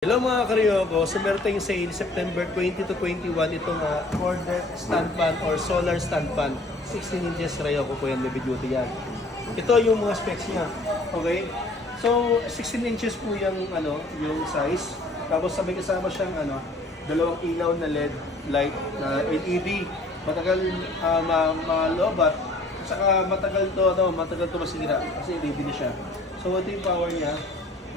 Hello mga karyoko, so meron tayong sale September 20 to 21 itong corded stand fan or solar stand fan. 16 inches Ryoko po yan, may duty yan. Ito yung mga specs niya. Okay? So 16 inches po yung size. Tapos sabay kasama siyang dalawang ilaw na LED light na LED. Matagal malobat. Saka matagal to masira kasi LED na siya. So ito yung power niya.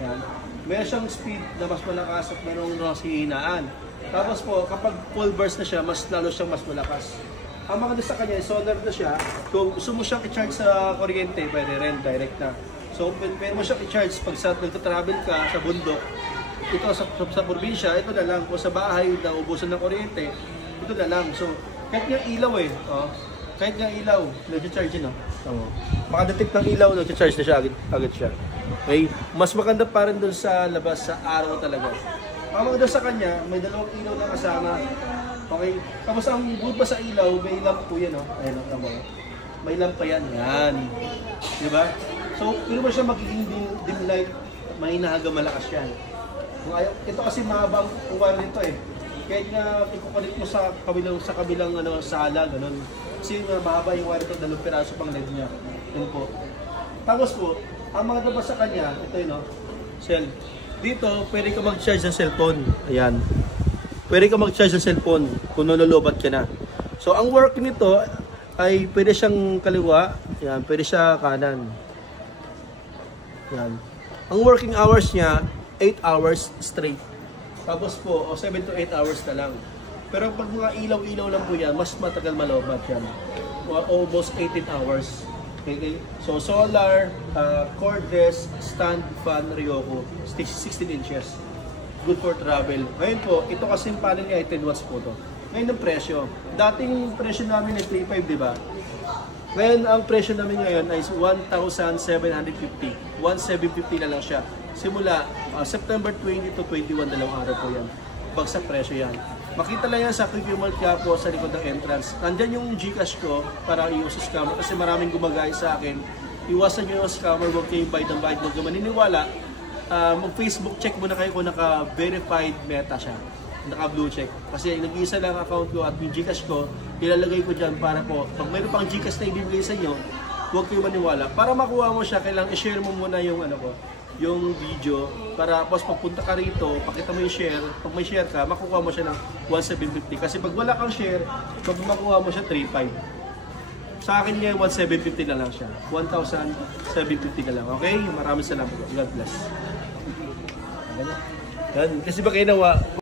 Yan. Meron siyang speed na mas malakas at meron hinaan. Tapos po, kapag full burst na siya, mas lalo siyang mas malakas. Ang maganda sa kanya, solar na siya. Kung gusto mo siyang i-charge sa kuryente, pwede rin, direct na. So, pwede mo siyang i-charge pag nagta-travel ka sa bundok. Ito sa probinsya, ito na lang. Kung sa bahay na ubusan ng kuryente, ito na lang. So, kahit nga ilaw kahit nga ilaw, nag-charge yun. Makadetect ng ilaw, nag-charge na siya, agad siya. Okay? Mas maganda pa rin doon sa labas, sa araw talaga. Ang maganda sa kanya, may dalawang ilaw na kasama. Okay? Tapos ang good pa sa ilaw, may lamp po yan. Ayan, may lamp pa yan. Yan. Diba? So, hindi mo siya magiging dim light, mahina hanggang malakas yan. Ito kasi mahabang kuwan nito Kahit nga ikukulit mo sa kabilang sala, ganun. Kasi mahaba yung wire ito, 2 piraso pang LED niya. Yun po. Tapos po, ang mga dabas sa kanya, ito cell. Dito, pwede ka mag-charge ng cellphone. Ayan. Pwede ka mag-charge ng cellphone kung nalulubat ka na. So, ang work nito ay pwede siyang kaliwa. Ayan, pwede siya kanan. Ayan. Ang working hours niya, 8 hours straight. Tapos po, 7 to 8 hours na lang. Pero pag mga ilaw-ilaw lang po yan, mas matagal malobat yan. Almost 18 hours. Okay? So, solar, cordless, stand fan, Ryoko, 16 inches. Good for travel. Ngayon po, ito kasi yung panel niya ay 10 watts po to. Ngayon ang presyo. Dating presyo namin ay 3.5, di ba? Ngayon, ang presyo namin ngayon ay 1,750. 1,750 na lang siya. Simula September 20 to 21, 2 araw po yan. Bagsak presyo yan. Makita lang yan sa QQ Mall Quiapo sa likod ng entrance. Nandyan yung Gcash ko para i-use sa scammer kasi maraming gumagaya sa akin. Iwasan nyo yung scammer, huwag kayong bite ng bite, huwag ka maniniwala. Mag-Facebook check muna kayo kung naka-verified meta siya. Naka-blue check. Kasi nag-iisa lang account ko at yung Gcash ko, ilalagay ko dyan para po, pag mayroon pang Gcash na ibibigay sa inyo, huwag kayong maniwala. Para makuha mo siya, kailangan i-share mo muna yung yung video para pag pagpunta ka rito, pakita mo yung share. Pag may share ka, makukuha mo siya ng 1,750. Kasi pag wala kang share, pag makuha mo siya 3,500. Sa akin niya 1,750 na lang siya. 1,750 na lang. Okay? Maraming salamat. God bless. Yan. Kasi ba kayo nawa?